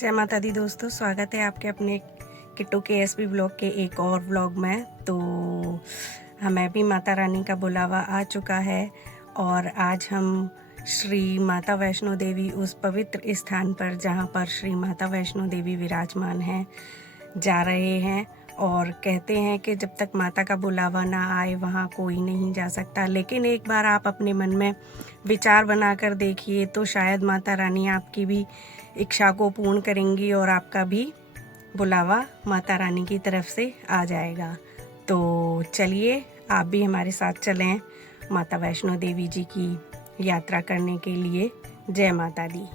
जय माता दी दोस्तों, स्वागत है आपके अपने किट्टू के एसपी ब्लॉग के एक और व्लॉग में। तो हमें भी माता रानी का बुलावा आ चुका है और आज हम श्री माता वैष्णो देवी, उस पवित्र स्थान पर जहां पर श्री माता वैष्णो देवी विराजमान हैं, जा रहे हैं। और कहते हैं कि जब तक माता का बुलावा ना आए वहाँ कोई नहीं जा सकता। लेकिन एक बार आप अपने मन में विचार बनाकर देखिए तो शायद माता रानी आपकी भी इच्छा को पूर्ण करेंगी और आपका भी बुलावा माता रानी की तरफ से आ जाएगा। तो चलिए आप भी हमारे साथ चलें माता वैष्णो देवी जी की यात्रा करने के लिए। जय माता दी।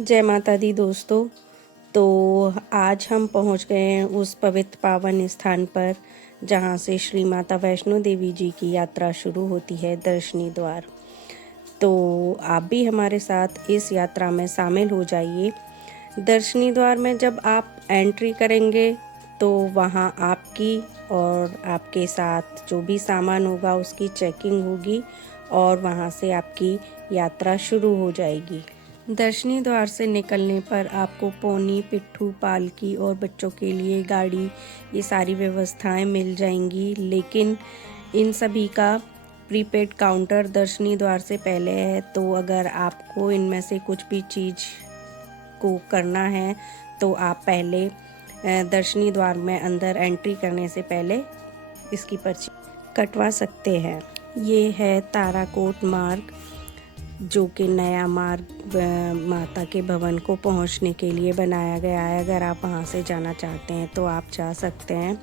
जय माता दी दोस्तों। तो आज हम पहुंच गए हैं उस पवित्र पावन स्थान पर जहां से श्री माता वैष्णो देवी जी की यात्रा शुरू होती है, दर्शनी द्वार। तो आप भी हमारे साथ इस यात्रा में शामिल हो जाइए। दर्शनी द्वार में जब आप एंट्री करेंगे तो वहां आपकी और आपके साथ जो भी सामान होगा उसकी चेकिंग होगी और वहां से आपकी यात्रा शुरू हो जाएगी। दर्शनी द्वार से निकलने पर आपको पोनी, पिट्ठू, पालकी और बच्चों के लिए गाड़ी, ये सारी व्यवस्थाएं मिल जाएंगी। लेकिन इन सभी का प्रीपेड काउंटर दर्शनी द्वार से पहले है। तो अगर आपको इनमें से कुछ भी चीज़ को करना है तो आप पहले दर्शनी द्वार में अंदर एंट्री करने से पहले इसकी पर्ची कटवा सकते हैं। ये है ताराकोट मार्ग, जो कि नया मार्ग माता के भवन को पहुंचने के लिए बनाया गया है। अगर आप वहां से जाना चाहते हैं तो आप जा सकते हैं।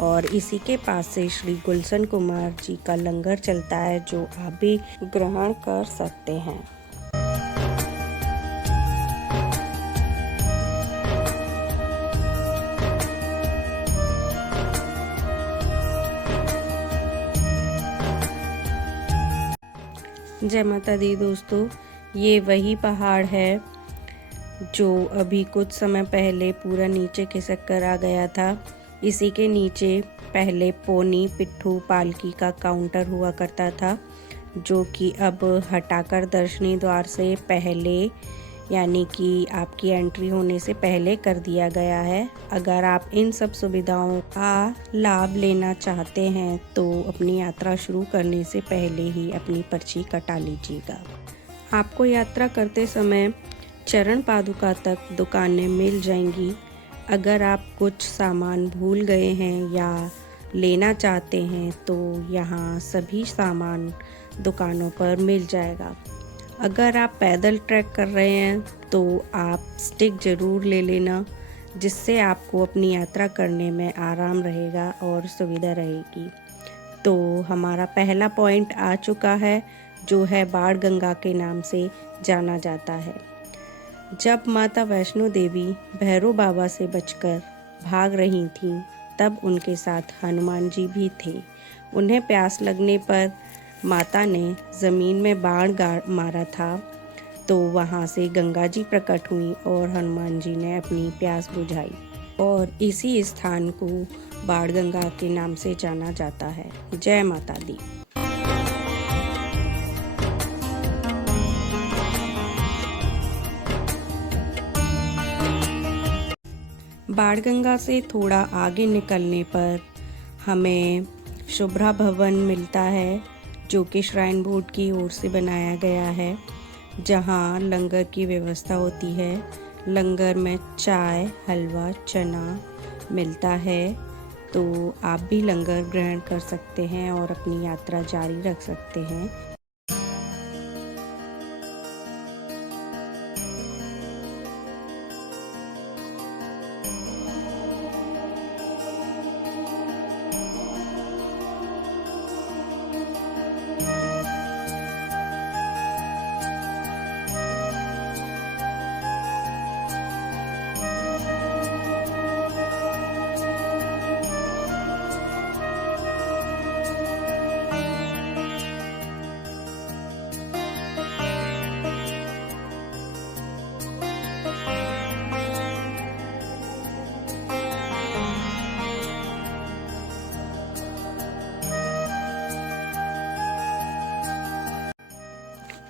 और इसी के पास से श्री गुलशन कुमार जी का लंगर चलता है, जो आप भी ग्रहण कर सकते हैं। जय माता दी दोस्तों, ये वही पहाड़ है जो अभी कुछ समय पहले पूरा नीचे खिसक कर आ गया था। इसी के नीचे पहले पोनी, पिट्ठू, पालकी का काउंटर हुआ करता था, जो कि अब हटाकर दर्शनी द्वार से पहले, यानी कि आपकी एंट्री होने से पहले कर दिया गया है। अगर आप इन सब सुविधाओं का लाभ लेना चाहते हैं तो अपनी यात्रा शुरू करने से पहले ही अपनी पर्ची कटा लीजिएगा। आपको यात्रा करते समय चरण पादुका तक दुकानें मिल जाएंगी। अगर आप कुछ सामान भूल गए हैं या लेना चाहते हैं तो यहाँ सभी सामान दुकानों पर मिल जाएगा। अगर आप पैदल ट्रैक कर रहे हैं तो आप स्टिक ज़रूर ले लेना, जिससे आपको अपनी यात्रा करने में आराम रहेगा और सुविधा रहेगी। तो हमारा पहला पॉइंट आ चुका है, जो है बाण गंगा के नाम से जाना जाता है। जब माता वैष्णो देवी भैरव बाबा से बचकर भाग रही थीं, तब उनके साथ हनुमान जी भी थे उन्हें प्यास लगने पर माता ने ज़मीन में बाण मारा था, तो वहाँ से गंगा जी प्रकट हुई और हनुमान जी ने अपनी प्यास बुझाई और इसी स्थान को बाणगंगा के नाम से जाना जाता है। जय माता दी। बाणगंगा से थोड़ा आगे निकलने पर हमें शुभ्रा भवन मिलता है, जो कि श्राइन बोर्ड की ओर से बनाया गया है, जहाँ लंगर की व्यवस्था होती है। लंगर में चाय, हलवा, चना मिलता है, तो आप भी लंगर ग्रहण कर सकते हैं और अपनी यात्रा जारी रख सकते हैं।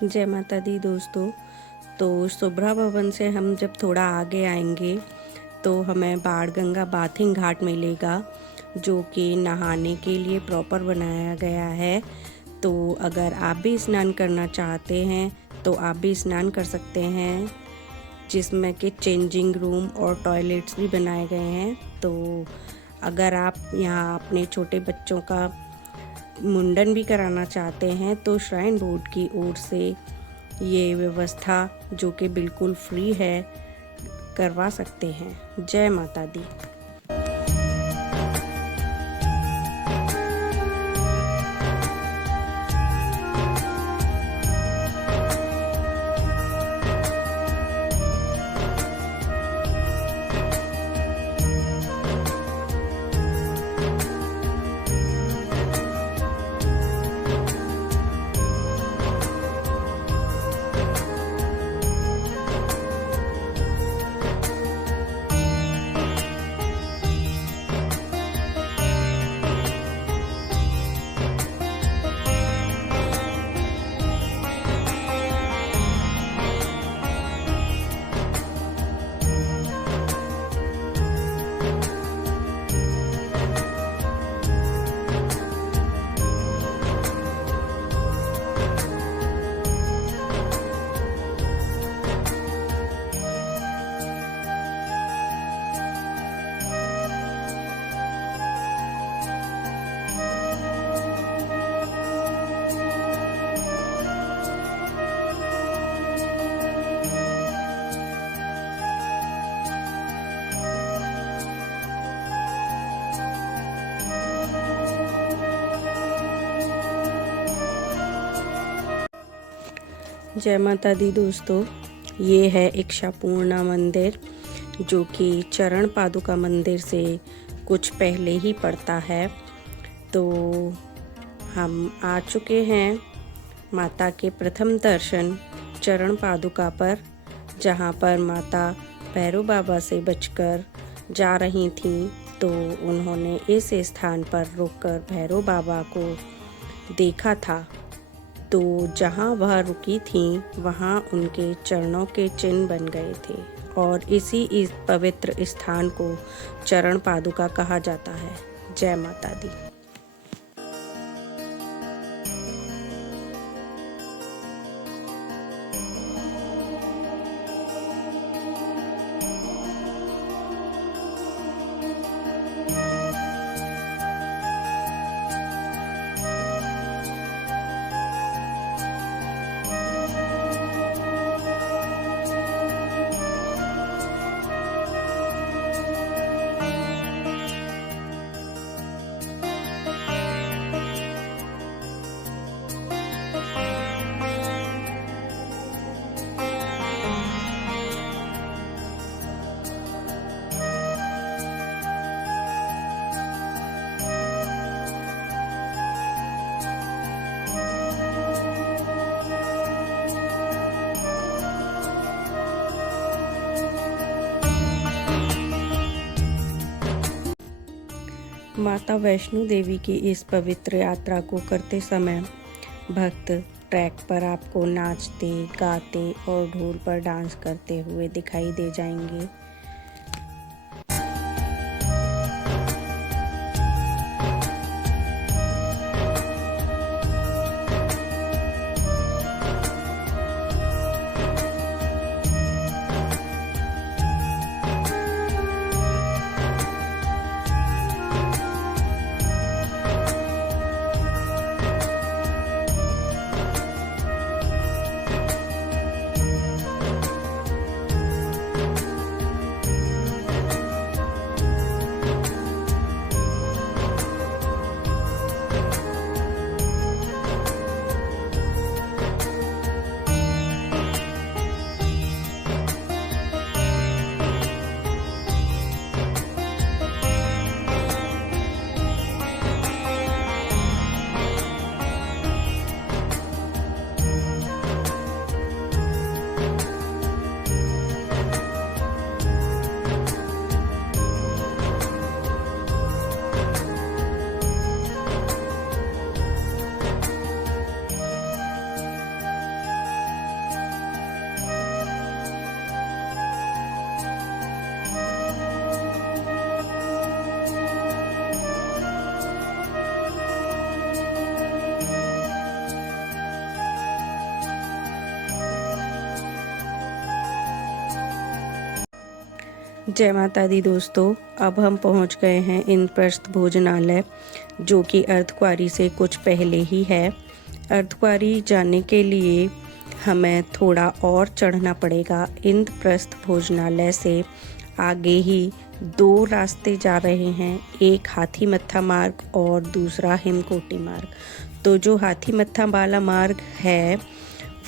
जय माता दी दोस्तों। तो शुभ्रा भवन से हम जब थोड़ा आगे आएंगे तो हमें बाणगंगा बाथिंग घाट मिलेगा, जो कि नहाने के लिए प्रॉपर बनाया गया है। तो अगर आप भी स्नान करना चाहते हैं तो आप भी स्नान कर सकते हैं, जिसमें कि चेंजिंग रूम और टॉयलेट्स भी बनाए गए हैं। तो अगर आप यहाँ अपने छोटे बच्चों का मुंडन भी कराना चाहते हैं तो श्राइन बोर्ड की ओर से ये व्यवस्था, जो कि बिल्कुल फ्री है, करवा सकते हैं। जय माता दी। जय माता दी दोस्तों। ये है इच्छापूर्णा मंदिर, जो कि चरण पादुका मंदिर से कुछ पहले ही पड़ता है। तो हम आ चुके हैं माता के प्रथम दर्शन चरण पादुका पर, जहाँ पर माता भैरव बाबा से बचकर जा रही थीं। तो उन्होंने इस स्थान पर रुककर भैरव बाबा को देखा था। तो जहाँ वह रुकी थीं वहाँ उनके चरणों के चिन्ह बन गए थे और इस पवित्र स्थान को चरण पादुका कहा जाता है। जय माता दी। माता वैष्णो देवी की इस पवित्र यात्रा को करते समय भक्त ट्रैक पर आपको नाचते, गाते और ढोल पर डांस करते हुए दिखाई दे जाएंगे। जय माता दी दोस्तों, अब हम पहुंच गए हैं इंद्रप्रस्थ भोजनालय, जो कि अर्धकुंवारी से कुछ पहले ही है। अर्धकुंवारी जाने के लिए हमें थोड़ा और चढ़ना पड़ेगा। इंद्रप्रस्थ भोजनालय से आगे ही 2 रास्ते जा रहे हैं, एक हाथी मत्था मार्ग और दूसरा हिमकोटी मार्ग। तो जो हाथी मत्था वाला मार्ग है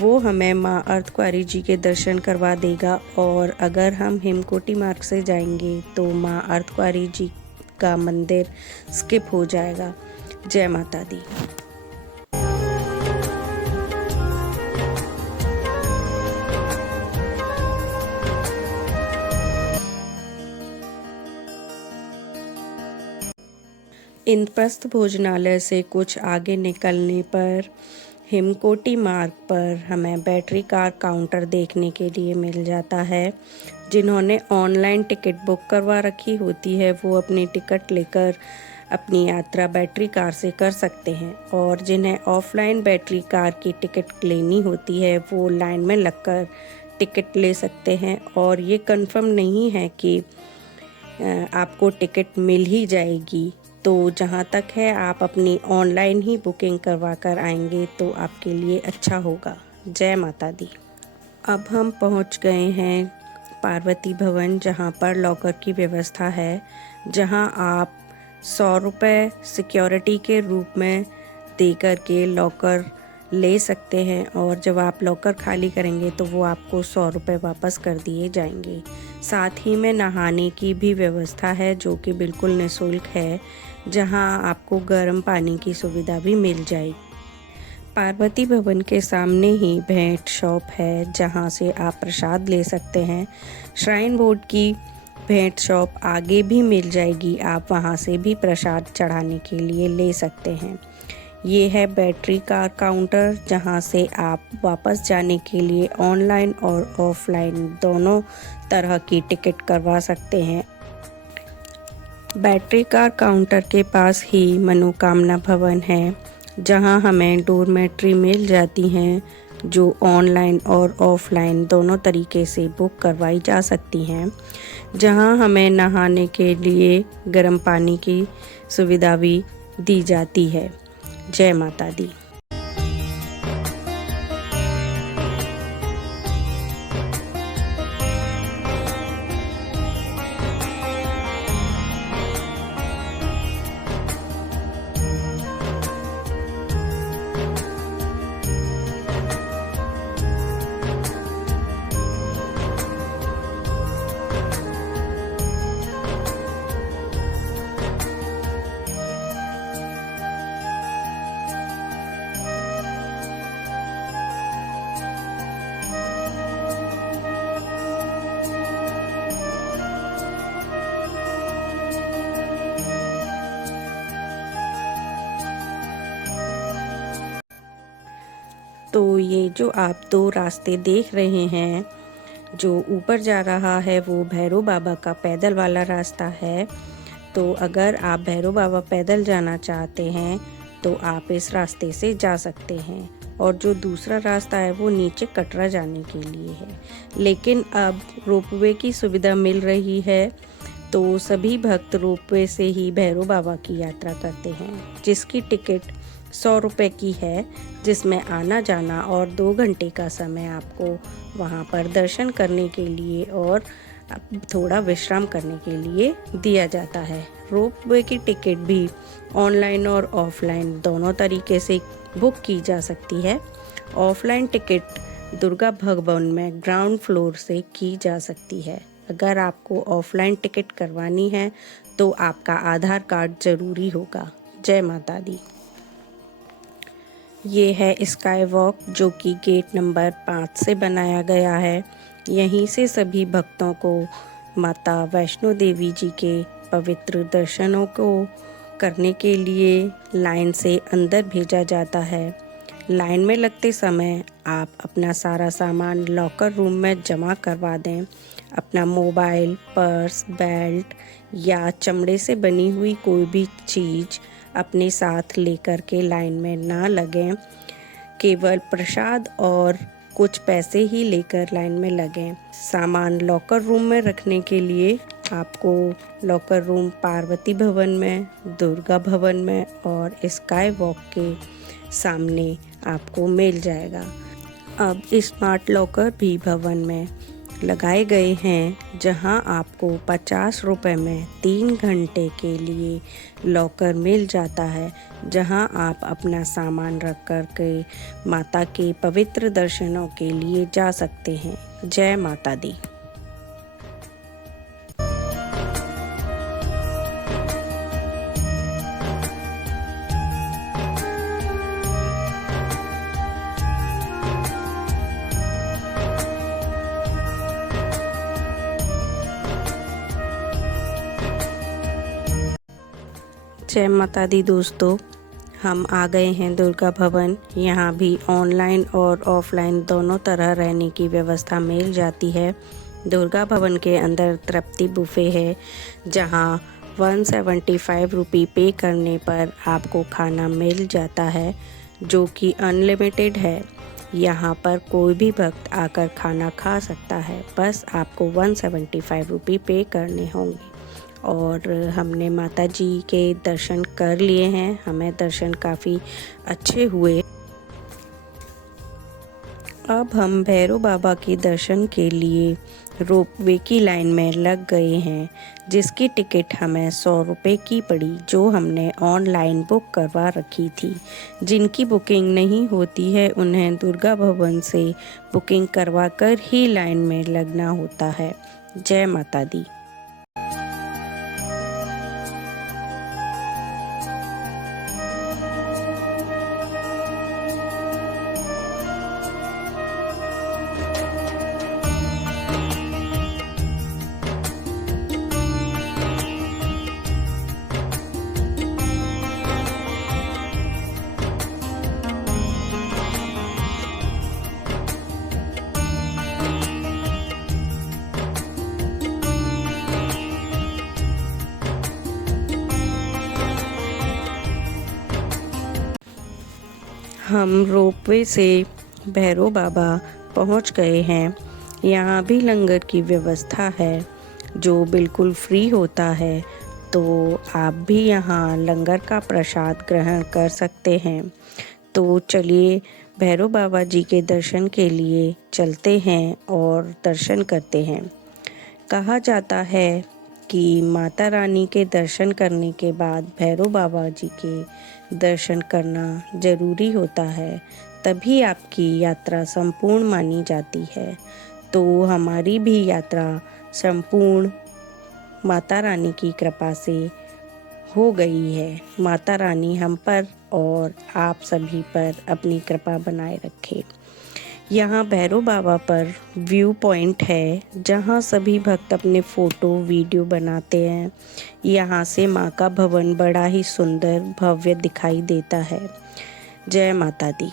वो हमें माँ अर्धकुंवारी जी के दर्शन करवा देगा, और अगर हम हिमकोटी मार्ग से जाएंगे तो माँ अर्धकुंवारी जी का मंदिर स्किप हो जाएगा। जय माता दी। इंद्रप्रस्थ भोजनालय से कुछ आगे निकलने पर हिमकोटी मार्ग पर हमें बैटरी कार काउंटर देखने के लिए मिल जाता है। जिन्होंने ऑनलाइन टिकट बुक करवा रखी होती है वो अपनी टिकट लेकर अपनी यात्रा बैटरी कार से कर सकते हैं, और जिन्हें ऑफलाइन बैटरी कार की टिकट लेनी होती है वो लाइन में लगकर टिकट ले सकते हैं। और ये कंफर्म नहीं है कि आपको टिकट मिल ही जाएगी, तो जहाँ तक है आप अपनी ऑनलाइन ही बुकिंग करवा कर आएंगे तो आपके लिए अच्छा होगा। जय माता दी। अब हम पहुँच गए हैं पार्वती भवन, जहाँ पर लॉकर की व्यवस्था है, जहाँ आप 100 रुपये सिक्योरिटी के रूप में दे कर के लॉकर ले सकते हैं, और जब आप लॉकर खाली करेंगे तो वो आपको 100 रुपये वापस कर दिए जाएंगे। साथ ही में नहाने की भी व्यवस्था है जो कि बिल्कुल निःशुल्क है, जहां आपको गर्म पानी की सुविधा भी मिल जाएगी। पार्वती भवन के सामने ही भेंट शॉप है, जहां से आप प्रसाद ले सकते हैं। श्राइन बोर्ड की भेंट शॉप आगे भी मिल जाएगी, आप वहां से भी प्रसाद चढ़ाने के लिए ले सकते हैं। ये है बैटरी कार काउंटर, जहां से आप वापस जाने के लिए ऑनलाइन और ऑफलाइन दोनों तरह की टिकट करवा सकते हैं। बैटरी कार काउंटर के पास ही मनोकामना भवन है, जहां हमें डोरमेट्री मिल जाती हैं, जो ऑनलाइन और ऑफलाइन दोनों तरीके से बुक करवाई जा सकती हैं, जहां हमें नहाने के लिए गर्म पानी की सुविधा भी दी जाती है। जय माता दी। तो ये जो आप दो रास्ते देख रहे हैं, जो ऊपर जा रहा है वो भैरव बाबा का पैदल वाला रास्ता है। तो अगर आप भैरव बाबा पैदल जाना चाहते हैं तो आप इस रास्ते से जा सकते हैं, और जो दूसरा रास्ता है वो नीचे कटरा जाने के लिए है। लेकिन अब रोपवे की सुविधा मिल रही है, तो सभी भक्त रोपवे से ही भैरव बाबा की यात्रा करते हैं, जिसकी टिकट 100 रुपये की है, जिसमें आना जाना और 2 घंटे का समय आपको वहाँ पर दर्शन करने के लिए और थोड़ा विश्राम करने के लिए दिया जाता है। रोपवे की टिकट भी ऑनलाइन और ऑफलाइन दोनों तरीके से बुक की जा सकती है। ऑफलाइन टिकट दुर्गा भवन में ग्राउंड फ्लोर से की जा सकती है। अगर आपको ऑफलाइन टिकट करवानी है तो आपका आधार कार्ड ज़रूरी होगा। जय माता दी। ये है स्काई वॉक, जो कि गेट नंबर 5 से बनाया गया है। यहीं से सभी भक्तों को माता वैष्णो देवी जी के पवित्र दर्शनों को करने के लिए लाइन से अंदर भेजा जाता है। लाइन में लगते समय आप अपना सारा सामान लॉकर रूम में जमा करवा दें। अपना मोबाइल, पर्स, बेल्ट या चमड़े से बनी हुई कोई भी चीज़ अपने साथ लेकर के लाइन में ना लगें। केवल प्रसाद और कुछ पैसे ही लेकर लाइन में लगें। सामान लॉकर रूम में रखने के लिए आपको लॉकर रूम पार्वती भवन में, दुर्गा भवन में और स्काई वॉक के सामने आपको मिल जाएगा। अब स्मार्ट लॉकर भी भवन में लगाए गए हैं, जहां आपको 50 रुपये में 3 घंटे के लिए लॉकर मिल जाता है, जहां आप अपना सामान रख कर के माता के पवित्र दर्शनों के लिए जा सकते हैं। जय माता दी। जय माता दी दोस्तों, हम आ गए हैं दुर्गा भवन। यहाँ भी ऑनलाइन और ऑफलाइन दोनों तरह रहने की व्यवस्था मिल जाती है। दुर्गा भवन के अंदर तृप्ति बुफे है, जहाँ 175 रुपये पे करने पर आपको खाना मिल जाता है, जो कि अनलिमिटेड है। यहाँ पर कोई भी भक्त आकर खाना खा सकता है, बस आपको 175 रुपये पे करने होंगे। और हमने माता जी के दर्शन कर लिए हैं, हमें दर्शन काफ़ी अच्छे हुए। अब हम भैरव बाबा के दर्शन के लिए रोपवे की लाइन में लग गए हैं, जिसकी टिकट हमें 100 रुपये की पड़ी, जो हमने ऑनलाइन बुक करवा रखी थी। जिनकी बुकिंग नहीं होती है उन्हें दुर्गा भवन से बुकिंग करवा कर ही लाइन में लगना होता है। जय माता दी। हम रोपवे से भैरव बाबा पहुंच गए हैं। यहाँ भी लंगर की व्यवस्था है, जो बिल्कुल फ्री होता है, तो आप भी यहाँ लंगर का प्रसाद ग्रहण कर सकते हैं। तो चलिए भैरव बाबा जी के दर्शन के लिए चलते हैं और दर्शन करते हैं। कहा जाता है कि माता रानी के दर्शन करने के बाद भैरव बाबा जी के दर्शन करना ज़रूरी होता है, तभी आपकी यात्रा संपूर्ण मानी जाती है। तो हमारी भी यात्रा संपूर्ण माता रानी की कृपा से हो गई है। माता रानी हम पर और आप सभी पर अपनी कृपा बनाए रखे। यहाँ भैरव बाबा पर व्यू पॉइंट है, जहाँ सभी भक्त अपने फ़ोटो वीडियो बनाते हैं। यहाँ से माँ का भवन बड़ा ही सुंदर भव्य दिखाई देता है। जय माता दी।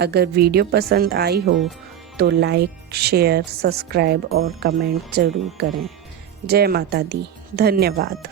अगर वीडियो पसंद आई हो तो लाइक, शेयर, सब्सक्राइब और कमेंट ज़रूर करें। जय माता दी। धन्यवाद।